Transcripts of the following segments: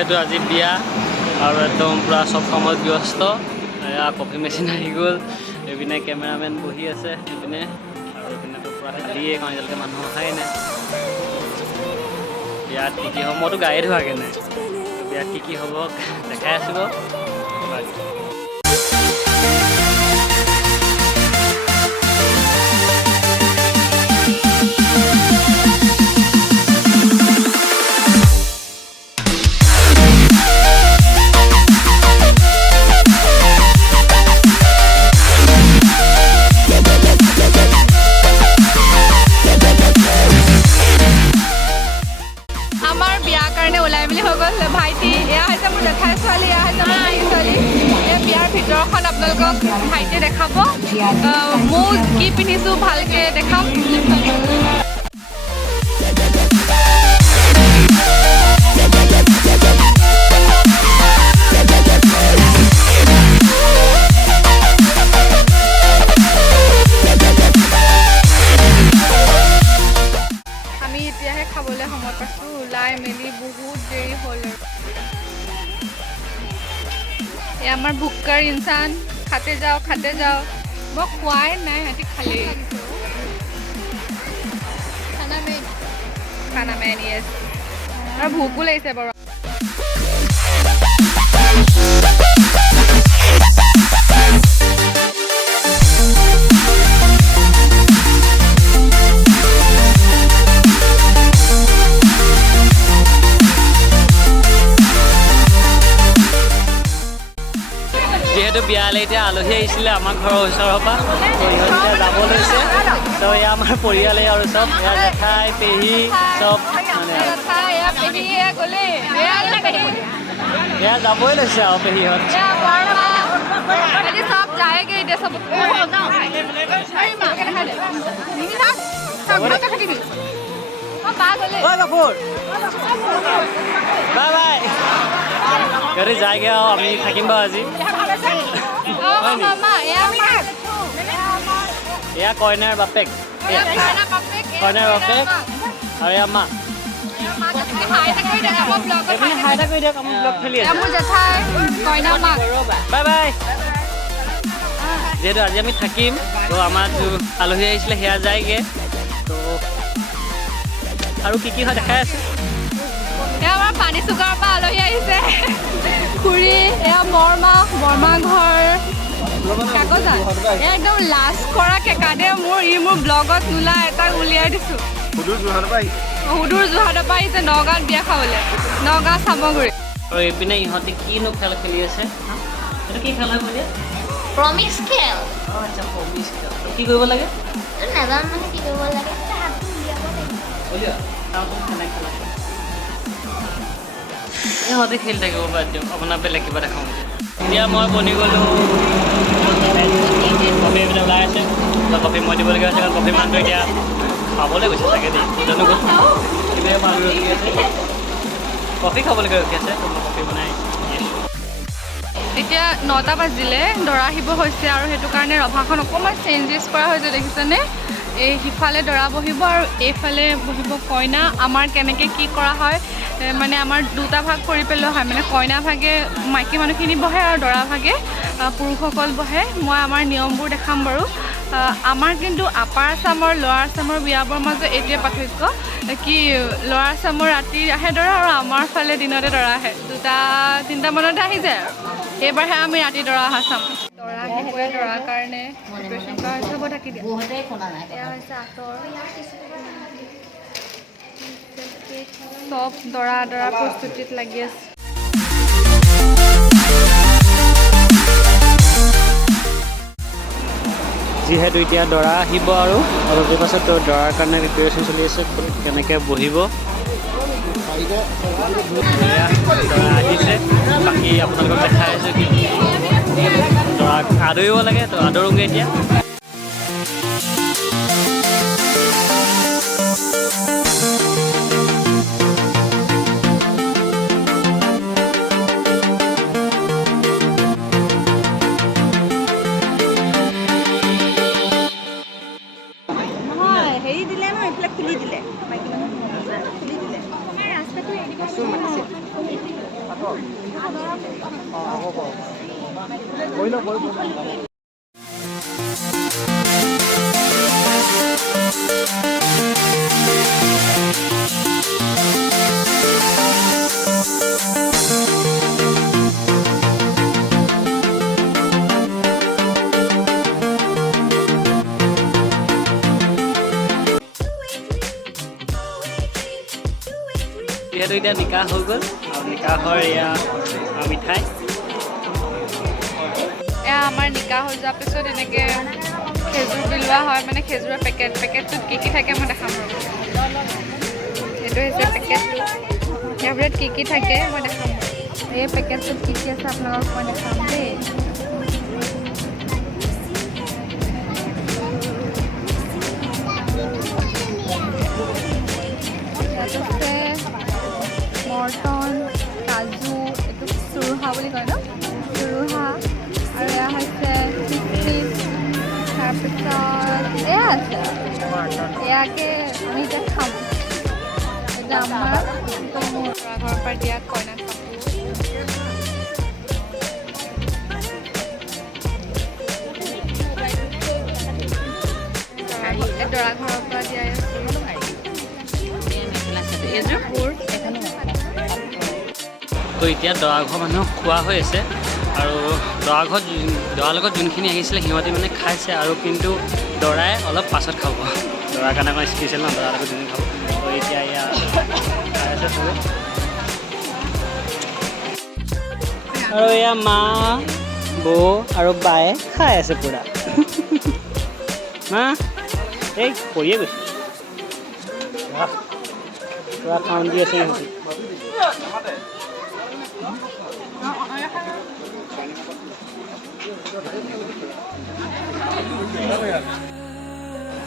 যিহেতু আজি বিয়া আৰু একদম পূৰা চব কামত ব্যস্ত কফি মেচিন আহি গ'ল এইপিনে কেমেৰামেন বহি আছে এইপিনে আৰু এইপিনেতো পূৰা খালিয়ে কাৰণ এতিয়ালৈকে মানুহ অহাই নাই বিয়াত কি কি হ'ব মইতো গায়ে ধোৱাগৈ নাই বিয়াত কি কি হ'ব দেখাই আছোঁ আপোনালোকক ভাইটিয়ে দেখাব মই কি পিন্ধিছোঁ ভালকৈ দেখাম আমি এতিয়াহে খাবলৈ সময় পাইছোঁ ওলাই মেলি বহুত দেৰি হ'ল ये हमार भुक्कर इंसान खाते जाओ वो खुआए ना हटी खाले खाना में यस और भूखो लगे बड़ा যিহেতু বিয়ালৈ এতিয়া আলহী আহিছিলে আমাৰ ঘৰৰ ওচৰৰ পৰা ইহঁত এতিয়া যাব লৈছে তো এয়া আমাৰ পৰিয়ালে আৰু চব এয়া জেঠাই পেহী চব মানে এয়া যাবই লৈছে আৰু পেহীহঁত বাই বাই সিহঁতে যায়গৈ আৰু আমি থাকিম বাৰু আজি এয়া কইনাৰ বাপেক কইনাৰ বাপেক আৰু এয়া মা বাই বাই যিহেতু আজি আমি থাকিম তো আমাৰ আলহী আহিছিলে সেয়া যায়গৈ তো আৰু কি কি হয় দেখাই আছে আমাৰ পানী চুকাৰ পৰা আলহী আহিছে খুৰী এয়া বৰমা ঘৰ কাকজান এয়া একদম লাজ কৰা কেকাদে মোৰ ব্লগত নোলাই এটা উলিয়াই দিছোঁ সুদূৰ যোৰহাটৰ পৰা আহিছে নগাঁৱত বিয়া খাবলৈ নগাঁও চামগুৰি আৰু এইপিনে ইহঁতে কিনো খেল খেলি আছে এইটো কি খেল হয় বোলে প্ৰমিক্স খেল আচ্ছা প্ৰমিক্স খেল কি কৰিব লাগে নাজানো মানে কি কৰিব লাগে হাতটো উলিয়াব উলিয়া খেলা ইহঁতে খেলি থাকিব বাদ দিয়ক আপোনাৰ বেলেগ কিবা দেখাওঁ এতিয়া মই বনি গ'লোঁ কফি এইবিলাক ওলাই আছে কফি মই দিবলগীয়া হৈছে কাৰণ কফি মানুহটো এতিয়া খাবলৈ গৈছে চাগে দেই জানো গ'ল এতিয়া মানুহ ৰখি আছে কফি খাবলৈকে ৰখি আছে মই কফি বনাই এতিয়া 9টা বাজিলে দৰা আহিব হৈছে আৰু সেইটো কাৰণে ৰভাখন অকণমান চেঞ্জেছ কৰা হৈছে দেখিছেনে এই সিফালে দৰা বহিব আৰু এইফালে বহিব কইনা আমাৰ কেনেকৈ কি কৰা হয় মানে আমাৰ দুটা ভাগ কৰি পেলোৱা হয় মানে কইনা ভাগে মাইকী মানুহখিনি বহে আৰু দৰা ভাগে পুৰুষসকল বহে মই আমাৰ নিয়মবোৰ দেখাম বাৰু আমাৰ কিন্তু আপাৰ আচামৰ লৱাৰ আচামৰ বিয়াবোৰৰ মাজত এইটোৱে পাৰ্থক্য কি লৱাৰ আচামৰ ৰাতি আহে দৰা আৰু আমাৰ ফালে দিনতে দৰা আহে 2-3টা মানতে আহি যায় আৰু এইবাৰহে আমি ৰাতি দৰা অহা চাম দৰা আহিবই দৰাৰ কাৰণে প্ৰিপাৰেশ্যন কৰা হৈছে হ'ব থাকি দিয়া এয়া হৈছে আঁতৰ চব দৰা প্ৰস্তুতিত লাগি আছে যিহেতু এতিয়া দৰা আহিব আৰু অলপ দেৰি পাছত দৰাৰ কাৰণে প্ৰিপাৰেশ্যন চলি আছে কেনেকৈ বহিব দৰা আহিছে বাকী আপোনালোকক দেখাই আছোঁ কি দৰাক আদৰিব লাগে তো আদৰোঁগৈ এতিয়া যিহেতু এতিয়া নিকাহ হৈ গ'ল আৰু নিকাহৰ এয়া মিঠাই এয়া আমাৰ নিকাহ হৈ যোৱাৰ পিছত এনেকৈ খেজুৰ বিলোৱা হয়, মানে খেজুৰৰ পেকেটটোত কি থাকে মই দেখাম। এইটো হৈছে পেকেটটো, ইয়াৰ ভিতৰত কি থাকে মই দেখাম। এই পেকেটটোত কি আছে আপোনালোকক মই দেখাম দেই। মৰ্টন, কাজু, এইটো চুৰুহা বুলি কয় ন, চুৰুহা, আৰু এয়া হৈছে কিচমিচ, তাৰপিছত এয়া আছে, এয়াকে আমি এতিয়া খাম। এতিয়া আমাৰ মোৰ ঘৰৰ পৰা দিয়া কইনা কাপোৰ, দৰা ঘৰৰ পৰা দিয়া এইযোৰ। তো এতিয়া দৰা ঘৰ মানুহক খোৱা হৈ আছে আৰু দৰাৰ লগত যোনখিনি আহিছিলে সিহঁতে মানে খাইছে আৰু কিন্তু দৰাই অলপ পাছত খাব। দৰাৰ কাৰণে অকণ স্পেচিয়েল ন, দৰাৰ লগত যোনখিনি খাব। তো এতিয়া এয়া খাই আছে চবে আৰু এয়া মা বৌ আৰু বায়ে খাই আছে পূৰা। মা এই পৰিয়ে গৈছে পূৰা খাৱন দি আছে সিহঁতি।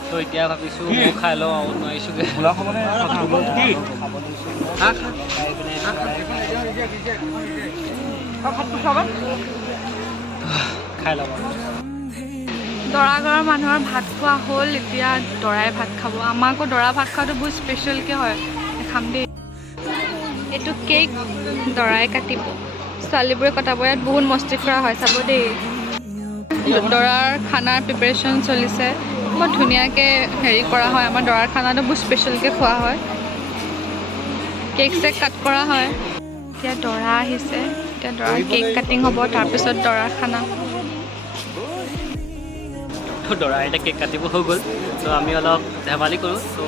তো এতিয়া ভাবিছোঁ মই খাই লওঁ আৰু নোৱাৰিছোঁগৈ খাই ল'ম। দৰা ঘৰৰ মানুহৰ ভাত খোৱা হ'ল, এতিয়া দৰাই ভাত খাব। আমাৰ আকৌ দৰা ভাত খোৱাটো বহুত স্পেচিয়েলকৈ হয়, খাম দেই। এইটো কেক দৰাই কাটিব, ছোৱালীবোৰে কটাব। ইয়াত বহুত মস্তি কৰা হয়, চাব দেই। দৰাৰ খানাৰ প্ৰিপেৰেশ্যন চলিছে, বহুত ধুনীয়াকৈ হেৰি কৰা হয়। আমাৰ দৰাৰ খানাটো বহুত স্পেচিয়েলকৈ খোৱা হয়, কেক চেক কাট কৰা হয়। এতিয়া দৰা আহিছে, এতিয়া দৰাৰ কেক কাটিং হ'ব, তাৰপিছত দৰাৰ খানা। তো দৰা এতিয়া কেক কাটিব হৈ গ'ল, তো আমি অলপ ধেমালি কৰোঁ। তো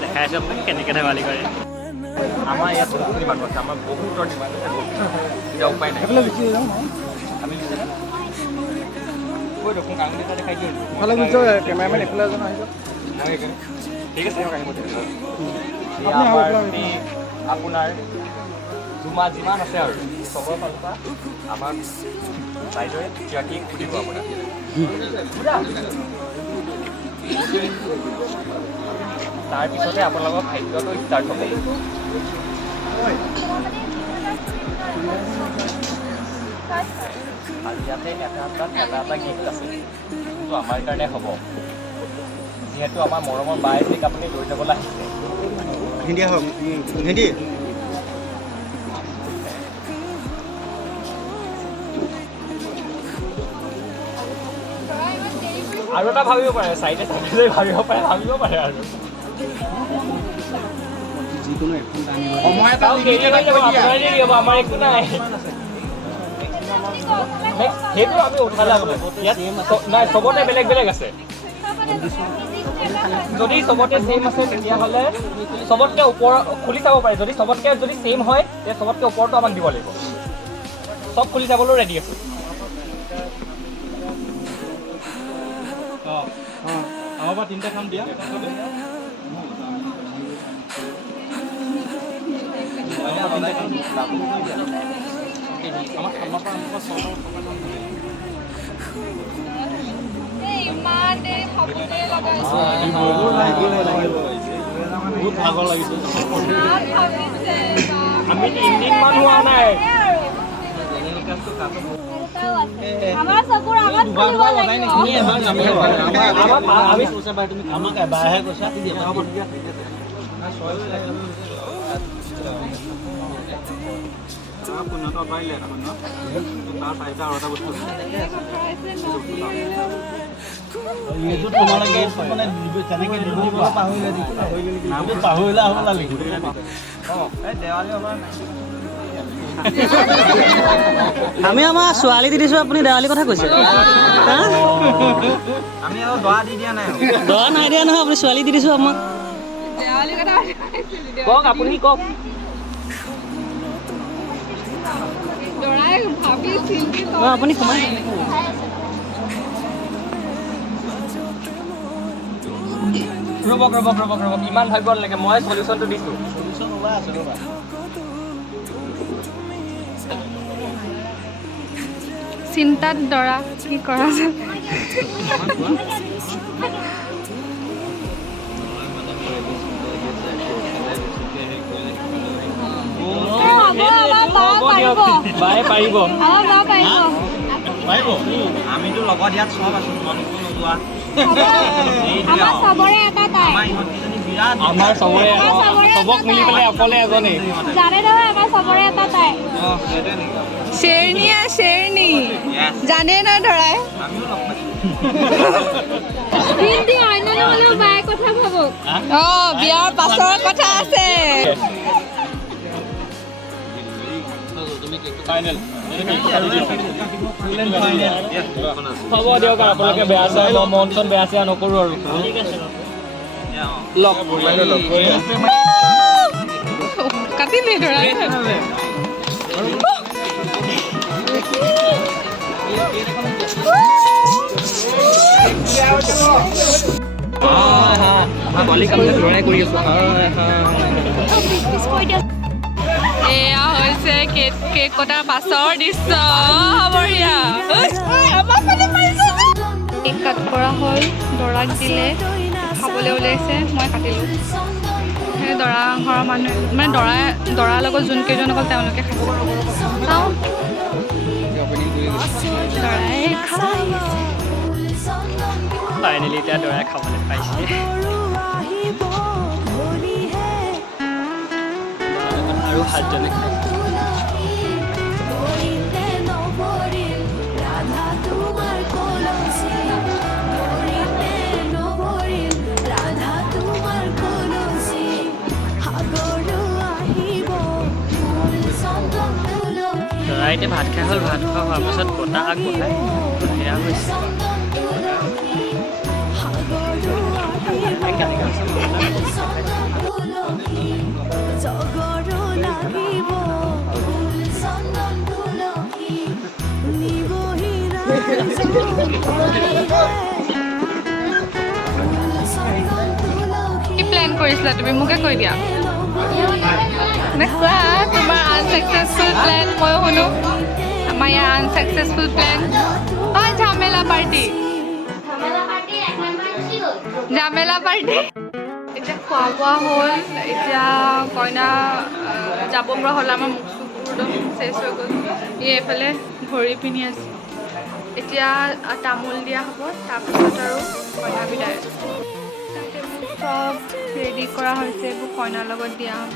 দেখাই আছোঁ আপোনাক কেনেকৈ ধেমালি কৰে। আমাৰ ইয়াত বহুতখিনি মানুহ আছে, আমাৰ বহুতৰ ডিমাণ্ড আছে, এতিয়া উপায় নাই। আমি কৈ দেখোন কাংলিটা দেখাই দিওঁ। কেমেৰামেন এইফালে এজন আহিব। ঠিক আছে, আহিব। আমাৰ আপোনাৰ জুমা যিমান আছে আৰু চবৰ ফালৰ পৰা আমাক বাইদেৱে কেক সুধিব আপোনাক। তাৰপিছতে আপোনালোকৰ খাদ্যটো ষ্টাৰ্ট হ'ব। আৰু ইয়াতে এটা গিফ্ট আছে, যোনটো আমাৰ কাৰণে হ'ব। যিহেতু আমাৰ মৰমৰ বাই ঠিক আপুনি লৈ যাবলৈ আহিছে। হিন্দী আৰু এটা ভাবিব পাৰে, চাইডে চাইডে ভাবিব পাৰে আৰু যিকোনো আমাৰ একো নাই। সেইটো আমি উঠালে ইয়াত নাই, চবতে বেলেগ বেলেগ আছে। যদি চবতে ছেইম আছে তেতিয়াহ'লে চবতকৈ ওপৰ খুলি চাব পাৰে। যদি চবতকৈ ছেইম হয় তেতিয়া চবতকৈ ওপৰটো আমাক দিব লাগিব। চব খুলি চাবলৈও ৰেডি আছে। আমাৰ পৰা 3টা খাম দিয়া। বহুত ভাগৰ লাগিছে। আমি 3 দিন মান হোৱা নাই। আমাক এবাৰহে কৈছা। পুণ্যটো পাৰিলে তাৰ চাৰিটা আৰু এটা বস্তু এইটো তোমালোকে মানে তেনেকৈ দিবলৈ পাহৰিলে হ'ব নালাগে দেৱালী হ'ব আমি আমাৰ ছোৱালী দি দিছোঁ আপুনি দেৱালীৰ কথা কৈছে আমি আৰু দৰা দি দিয়া নাই দৰা নাই দিয়া নহয় আপুনি ছোৱালী দি দিছোঁ আমাক কওক আপুনি কওক আপুনি সোমাই ৰ'বক ইমান ভাবিব নালাগে মই চলিউশ্যনটো দিছোঁ চিন্তাত দৰা কি কৰা যায় বায়ে পাৰিব আমিতো লগত ইয়াত চব আছো তোমালোকো নোযোৱা আমাৰ চবৰে চবক মিলি পেলাই অকলে এজনেই শ্বেৰনি জানে ন দৰাই বিয়াৰ পাছৰ কথা আছে হ'ব দিয়ক আপোনালোকে বেয়া চাই মন চন বেয়া চেয়া নকৰোঁ আৰু কাটিলে দৰাই এয়া হৈছে কেক কটাৰ পাছৰ দৃশ্য বঢ়িয়া কেক কাট কৰা হ'ল দৰাক দিলে খাবলৈ ওলাইছে মই কাটিলোঁ সেই দৰা ঘৰৰ মানুহে মানে দৰাৰ লগত যোনকেইজন অকল তেওঁলোকে খাইছে চাওঁ দৰাই ফাইনেলি এতিয়া দৰাই খাবলৈ পাইছে আৰু 7জনে খাইছে দৰাই এতিয়া ভাত খাই হ'ল ভাত খোৱা হোৱাৰ পাছত বটা আগবঢ়াই সেয়া হৈছে কি প্লেন কৰিছিলা তুমি মোকে কৈ দিয়া কোৱা তোমাৰ আনচাকচেছফুল প্লেন ময়ো শুনো আমাৰ ইয়াৰ আনচাকচেছফুল প্লেন হয় ঝামেলা পাৰ্টি ঝামেলা পাৰ্টি এতিয়া খোৱা বোৱা হ'ল এতিয়া কইনা যাব পৰা হ'ল আমাৰ মুখ চুখবোৰ চেচ হৈ গ'ল এইফালে ঘড়ী পিন্ধি আছে এতিয়া তামোল দিয়া হ'ব তাৰপিছত আৰু কইনা বিদায় চব ৰেডি কৰা হৈছে এইবোৰ কইনাৰ লগত দিয়া হ'ব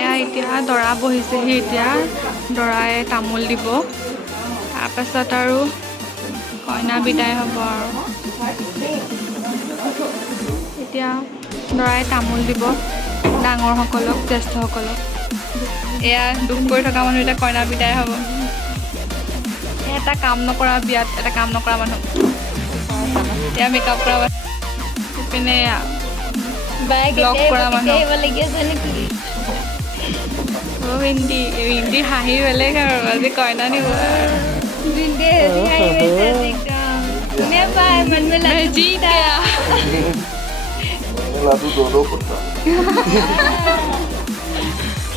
এয়া এতিয়া দৰা বহিছেহি এতিয়া দৰাই তামোল দিব তাৰপাছত আৰু কইনা বিদায় হ'ব আৰু এতিয়া দৰাই তামোল দিব ডাঙৰসকলক জ্যেষ্ঠসকলক এয়া দুখ কৰি থকা মানুহ এতিয়া কইনা বিদায় হ'ব এটা কাম নকৰা বিয়াত এটা কাম নকৰা মানুহ এয়া মেকআপ কৰা মানুহ ইপিনে ব্লগ কৰা মানুহ হিন্দী হাঁহি বেলেগ আৰু আজি কইনা নিব जी क्या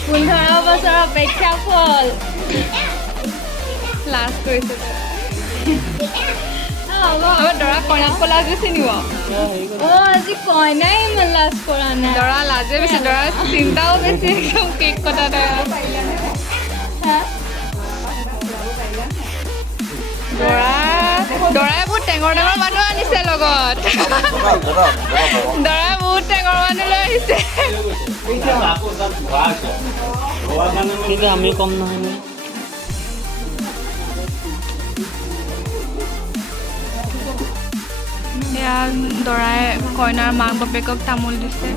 15 বছৰ অপেক্ষা ফল লাষ্ট কৰিছে দৰা কইনাক পলা গৈছে নিব আজি কইনাই ইমান লাজ কৰা নাই দৰা লাজে বেছি দৰা চিন্তাও বেছি একদম কেক কটা দৰাই বহুত টেঙৰ মানুহ আনিছে লগত দৰাই বহুত বহুত টেঙৰ মানুহ লৈ আহিছে কিন্তু আমি কম নহয় নে এয়া দৰাই কইনাৰ মাক বাপেকক তামোল দিছে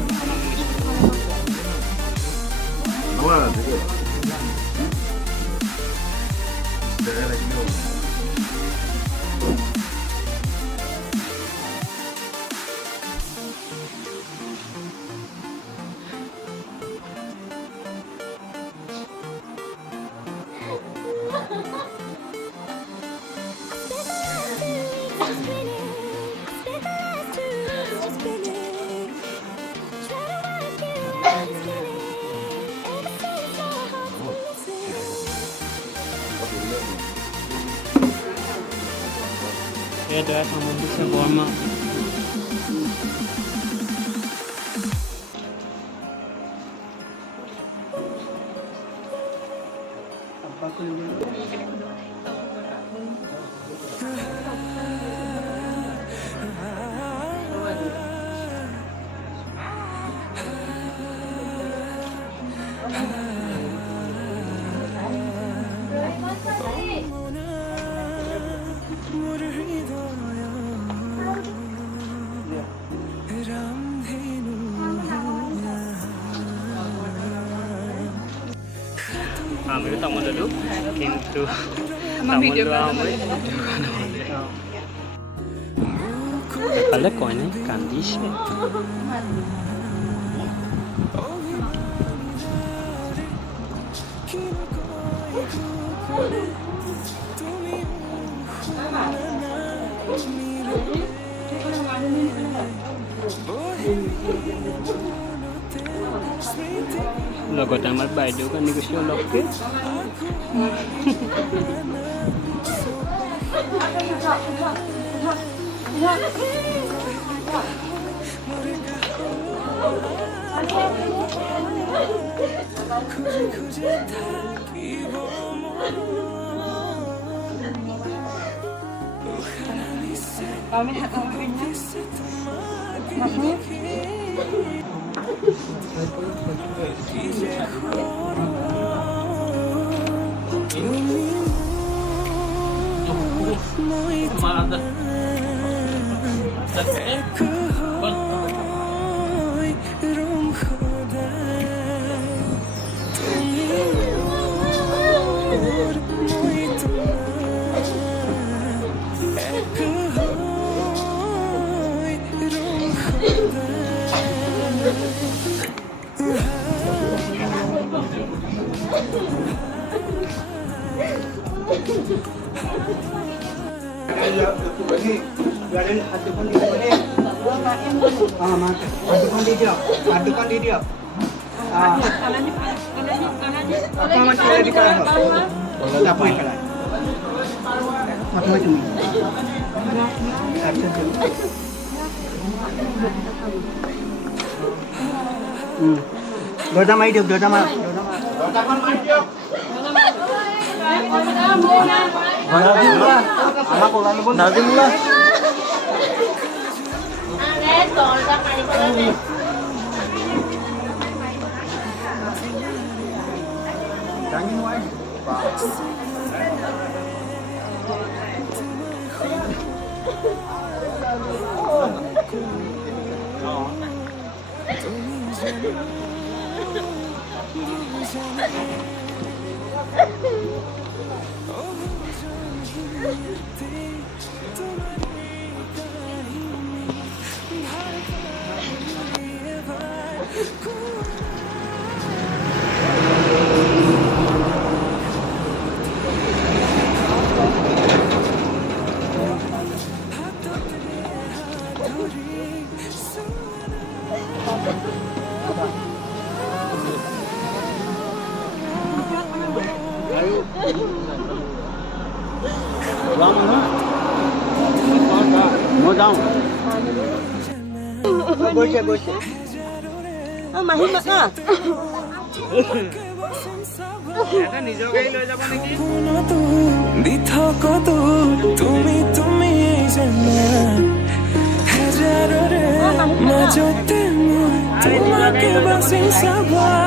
এই দৰাই তামোল দিছে বৰমা আমিও তামোল ল'লোঁ কিন্তু তামোল লোৱা সময় এফালে কইনাই কান্দিছে লগতে আমাৰ বাইদেউ কান্দি গৈছে অলপকৈ দৰজা মাৰি দিয়ক দৰজা মাৰ নাজিমুল্লাহ মই যাওঁ গৈছে গৈছে মাহী মাথা নিজৰ গাড়ী লৈ যাব নেকি তুমি তুমি জানা হাজাৰৰে মাজতে কিবা চিন চাবা